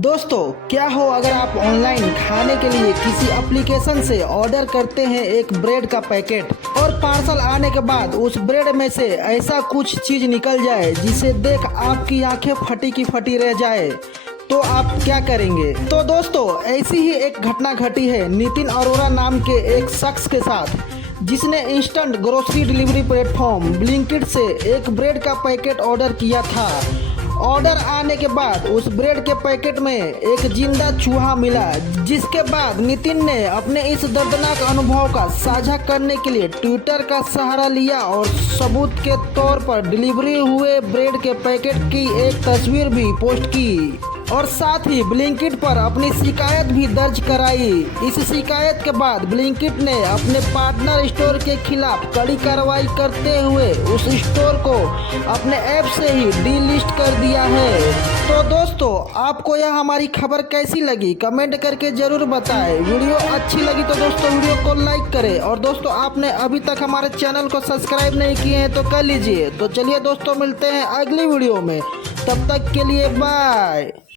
दोस्तों, क्या हो अगर आप ऑनलाइन खाने के लिए किसी एप्लीकेशन से ऑर्डर करते हैं एक ब्रेड का पैकेट और पार्सल आने के बाद उस ब्रेड में से ऐसा कुछ चीज निकल जाए जिसे देख आपकी आंखें फटी की फटी रह जाए, तो आप क्या करेंगे। तो दोस्तों, ऐसी ही एक घटना घटी है नितिन अरोड़ा नाम के एक शख्स के साथ, जिसने instant grocery delivery platform Blinkit से एक ब्रेड का पैकेट ऑर्डर किया था। ऑर्डर आने के बाद उस ब्रेड के पैकेट में एक जिंदा चूहा मिला, जिसके बाद नितिन ने अपने इस दर्दनाक अनुभव का साझा करने के लिए ट्विटर का सहारा लिया और सबूत के तौर पर डिलीवरी हुए ब्रेड के पैकेट की एक तस्वीर भी पोस्ट की और साथ ही ब्लिंकिट पर अपनी शिकायत भी दर्ज कराई। इस शिकायत के बाद ब्लिंकिट ने अपने पार्टनर स्टोर के खिलाफ कड़ी कार्रवाई करते हुए उस स्टोर को अपने ऐप से ही डीलिस्ट कर दिया है। तो दोस्तों, आपको यह हमारी खबर कैसी लगी कमेंट करके जरूर बताएं। वीडियो अच्छी लगी तो दोस्तों वीडियो को लाइक करें और दोस्तों आपने अभी तक हमारे चैनल को सब्सक्राइब नहीं किए हैं तो कर लीजिए। तो चलिए दोस्तों, मिलते हैं अगली वीडियो में, तब तक के लिए बाय।